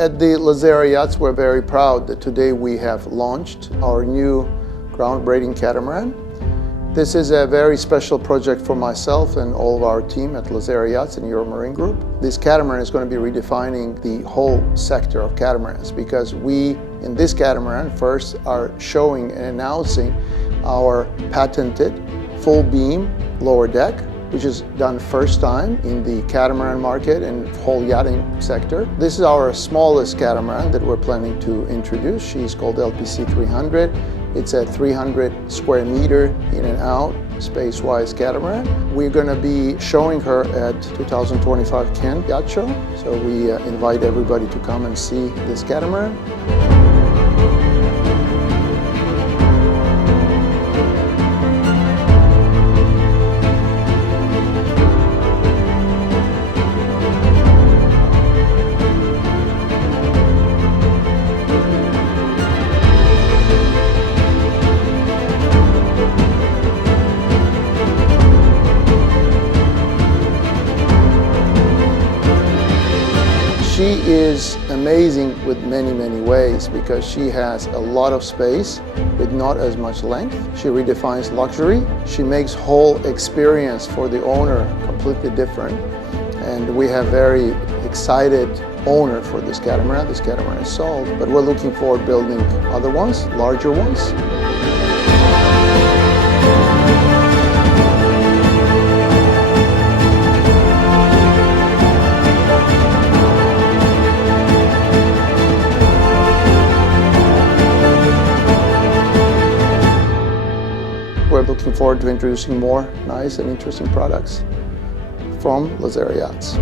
At the Lazzara Yachts, we're very proud that today we have launched our new groundbreaking catamaran. This is a very special project for myself and all of our team at Lazzara Yachts and Euromarine Group. This catamaran is going to be redefining the whole sector of catamarans, because we, in this catamaran, first are showing and announcing our patented full beam lower deck, which is done first time in the catamaran market and whole yachting sector. This is our smallest catamaran that we're planning to introduce. She's called LPC 300. It's a 300 square meter in and out space-wise catamaran. We're going to be showing her at 2025 Cannes Yacht Show. So we invite everybody to come and see this catamaran. She is amazing with many ways, because she has a lot of space with not as much length. She redefines luxury. She makes whole experience for the owner completely different. And we have very excited owner for this catamaran. This catamaran is sold, but we're looking forward to building other ones, larger ones. We're looking forward to introducing more nice and interesting products from Lazzara Yachts.